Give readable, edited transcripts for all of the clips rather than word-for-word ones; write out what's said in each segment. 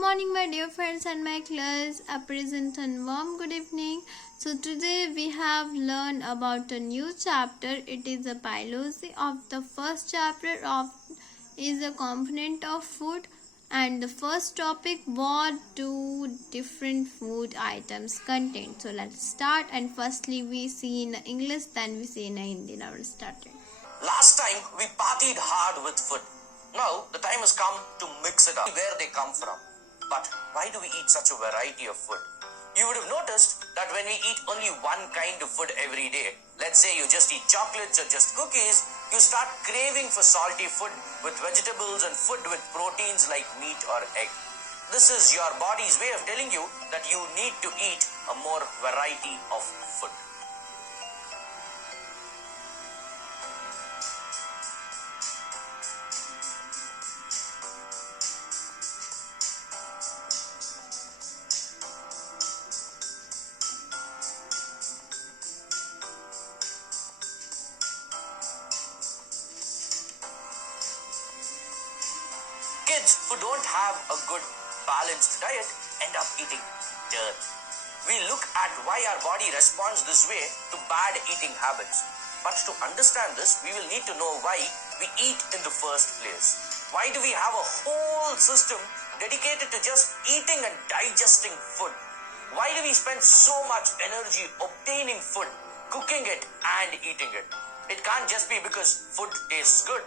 morning, my dear friends and my class. A present and warm good evening. So today we have learned about a new chapter. It is a biology of the first chapter of is a component of food, and the first topic, what do different food items contain. So let's start, and firstly we see in English, then we see in Hindi. Now we'll start it. Last time we partied hard with food. Now the time has come to mix it up. Where they come from. But why do we eat such a variety of food? You would have noticed that when we eat only one kind of food every day, let's say you just eat chocolates or just cookies, you start craving for salty food with vegetables and food with proteins like meat or egg. This is your body's way of telling you that you need to eat a more variety of food. Kids who don't have a good balanced diet end up eating dirt. We look at why our body responds this way to bad eating habits. But to understand this, we will need to know why we eat in the first place. Why do we have a whole system dedicated to just eating and digesting food? Why do we spend so much energy obtaining food, cooking it and eating it? It can't just be because food tastes good.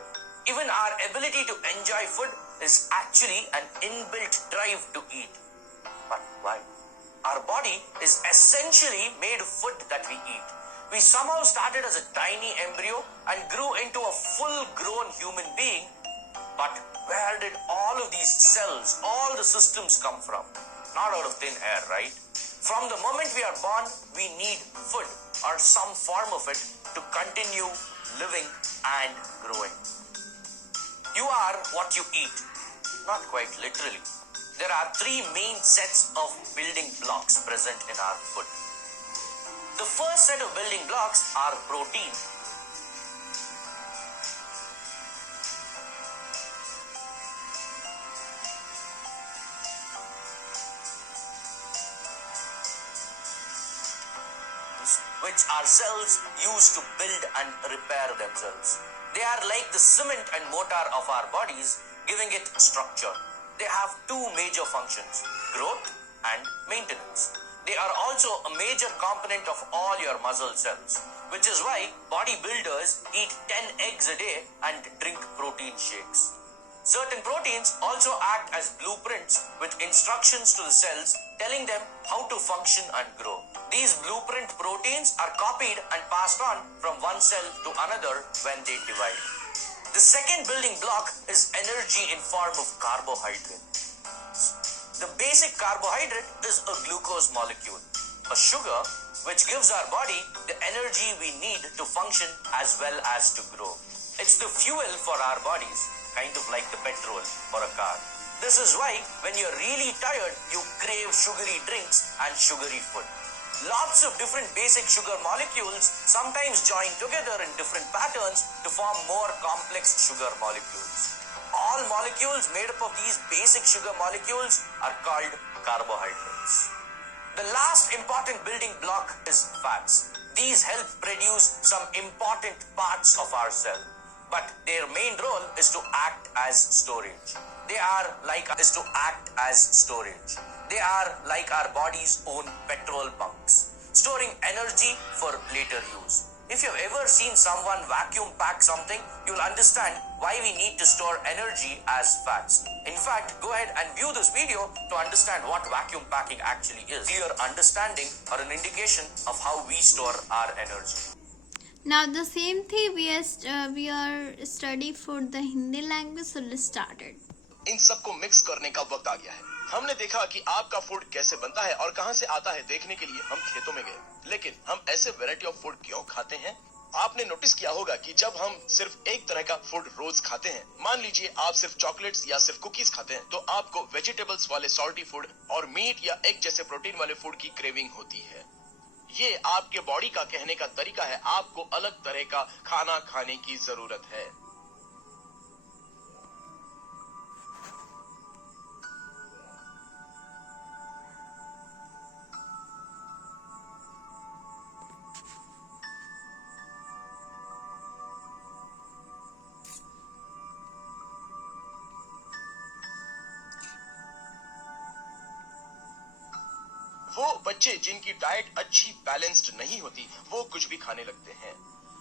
Even our ability to enjoy food is actually an inbuilt drive to eat. But why? Our body is essentially made of food that we eat. We somehow started as a tiny embryo and grew into a full-grown human being. But where did all of these cells, all the systems come from? Not out of thin air, right? From the moment we are born, we need food or some form of it to continue living and growing. You are what you eat. Not quite literally. There are three main sets of building blocks present in our food. The first set of building blocks are protein. Which our cells use to build and repair themselves. They are like the cement and mortar of our bodies, giving it structure. They have two major functions, growth and maintenance. They are also a major component of all your muscle cells, which is why bodybuilders eat 10 eggs a day and drink protein shakes. Certain proteins also act as blueprints with instructions to the cells telling them how to function and grow. These blueprint proteins are copied and passed on from one cell to another when they divide. The second building block is energy in form of carbohydrate. The basic carbohydrate is a glucose molecule, a sugar which gives our body the energy we need to function as well as to grow. It's the fuel for our bodies, kind of like the petrol for a car. This is why when you're really tired, you crave sugary drinks and sugary food. Lots of different basic sugar molecules sometimes join together in different patterns to form more complex sugar molecules. All molecules made up of these basic sugar molecules are called carbohydrates. The last important building block is fats. These help produce some important parts of our cell, but their main role is to act as storage. They are like our body's own petrol bunks, storing energy for later use. If you've ever seen someone vacuum pack something, you'll understand why we need to store energy as fats. In fact, go ahead and view this video to understand what vacuum packing actually is. Clear understanding or an indication of how we store our energy. Now the same thing we are study for the Hindi language, so let's start it. इन सबको mix करने का वक्त आ गया है। हमने देखा कि आपका फूड कैसे बनता है और कहां से आता है देखने के लिए हम खेतों में गए। लेकिन हम ऐसे वैरायटी ऑफ फूड क्यों खाते हैं? आपने नोटिस किया होगा कि जब हम सिर्फ एक तरह का फूड रोज खाते हैं, मान लीजिए आप सिर्फ चॉकलेट्स या सिर्फ कुकीज खाते हैं, तो आपको वेजिटेबल्स वाले सॉल्टी फूड और मीट या एग जैसे प्रोटीन वाले फूड की क्रेविंग होती है। ये आपके बॉडी का कहने का तरीका है, आपको अलग तरह का खाना खाने की जरूरत है। वो बच्चे जिनकी डाइट अच्छी बैलेंस्ड नहीं होती वो कुछ भी खाने लगते हैं।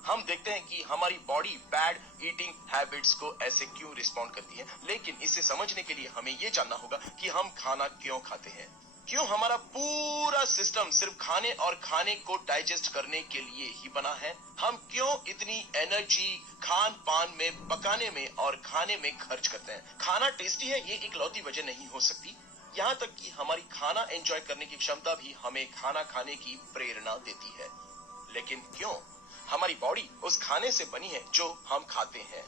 हम देखते हैं कि हमारी बॉडी बैड ईटिंग हैबिट्स को ऐसे क्यों रिस्पॉन्ड करती है, लेकिन इसे समझने के लिए हमें ये जानना होगा कि हम खाना क्यों खाते हैं। क्यों हमारा पूरा सिस्टम सिर्फ खाने और खाने को डाइजेस्ट करने के लिए ही बना है। हम क्यों इतनी एनर्जी खान पान में, पकाने में और खाने में खर्च करते हैं। खाना टेस्टी है ये इकलौती वजह नहीं हो सकती, यहाँ तक कि हमारी खाना एंजॉय करने की क्षमता भी हमें खाना खाने की प्रेरणा देती है। लेकिन क्यों हमारी बॉडी उस खाने से बनी है जो हम खाते हैं।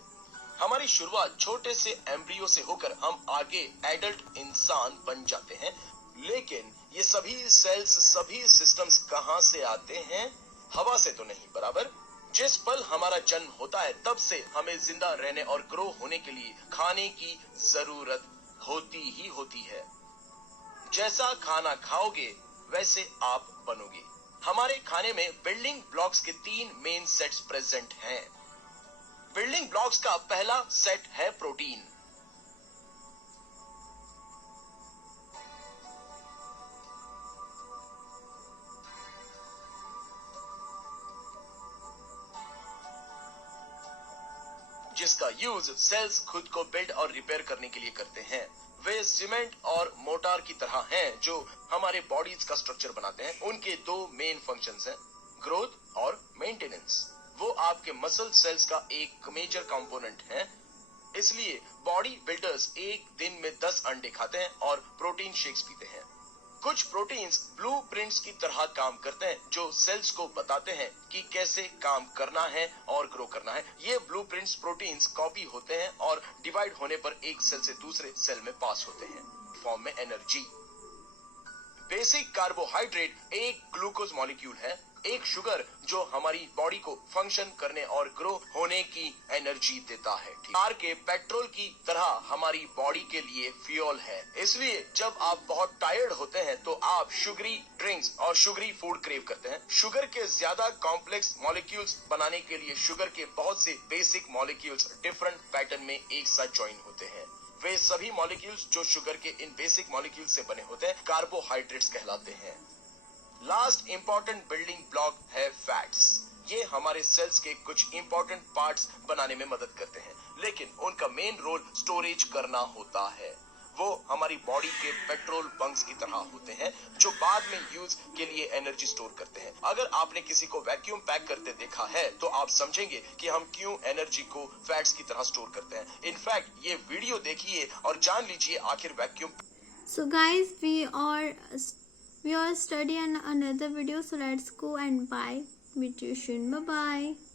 हमारी शुरुआत छोटे से एम्ब्रियो से होकर हम आगे एडल्ट इंसान बन जाते हैं, लेकिन ये सभी सेल्स, सभी सिस्टम्स कहां से आते हैं? हवा से तो नहीं, बराबर। जिस पल हमारा जन्म होता है तब से हमें जिंदा रहने और ग्रो होने के लिए खाने की जरूरत होती ही होती है। जैसा खाना खाओगे वैसे आप बनोगे। हमारे खाने में बिल्डिंग ब्लॉक्स के 3 मेन सेट्स प्रेजेंट हैं। बिल्डिंग ब्लॉक्स का पहला सेट है प्रोटीन। जिसका यूज सेल्स खुद को बिल्ड और रिपेयर करने के लिए करते हैं। वे सीमेंट और मोटार की तरह हैं जो हमारे बॉडीज का स्ट्रक्चर बनाते हैं। उनके 2 मेन फंक्शंस हैं, ग्रोथ और मेंटेनेंस। वो आपके मसल सेल्स का एक मेजर कंपोनेंट है। इसलिए बॉडी बिल्डर्स एक दिन में 10 अंडे खाते हैं और प्रोटीन शेक्स पीते हैं। कुछ प्रोटीन्स ब्लूप्रिंट्स की तरह काम करते हैं जो सेल्स को बताते हैं कि कैसे काम करना है और ग्रो करना है। ये ब्लूप्रिंट्स प्रोटीन्स कॉपी होते हैं और डिवाइड होने पर एक सेल से दूसरे सेल में पास होते हैं फॉर्म में एनर्जी। बेसिक कार्बोहाइड्रेट एक ग्लूकोज मॉलिक्यूल है, एक शुगर जो हमारी बॉडी को फंक्शन करने और ग्रो होने की एनर्जी देता है। कार के पेट्रोल की तरह हमारी बॉडी के लिए फ्यूल है। इसलिए जब आप बहुत टायर्ड होते हैं तो आप शुगरी ड्रिंक्स और शुगरी फूड क्रेव करते हैं। शुगर के ज्यादा कॉम्प्लेक्स मॉलिक्यूल्स बनाने के लिए शुगर के बहुत से बेसिक मॉलिक्यूल्स डिफरेंट पैटर्न में एक साथ ज्वाइन होते हैं। वे सभी मॉलिक्यूल्स जो शुगर के इन बेसिक मॉलिक्यूल से बने होते हैं कार्बोहाइड्रेट्स कहलाते हैं। लास्ट इंपॉर्टेंट बिल्डिंग ब्लॉक है फैट्स। ये हमारे सेल्स के कुछ इंपॉर्टेंट पार्ट्स बनाने में मदद करते हैं, लेकिन उनका मेन रोल स्टोरेज करना होता है। वो हमारी बॉडी के पेट्रोल बंक्स की तरह होते हैं जो बाद में यूज के लिए एनर्जी स्टोर करते हैं। अगर आपने किसी को वैक्यूम पैक करते देखा है तो आप समझेंगे कि हम क्यों एनर्जी को फैट्स की तरह स्टोर करते हैं। इनफैक्ट ये वीडियो देखिए और जान लीजिए आखिर vacuum. So guys, we are studying another video, so let's go and buy. Meet you soon. Bye bye.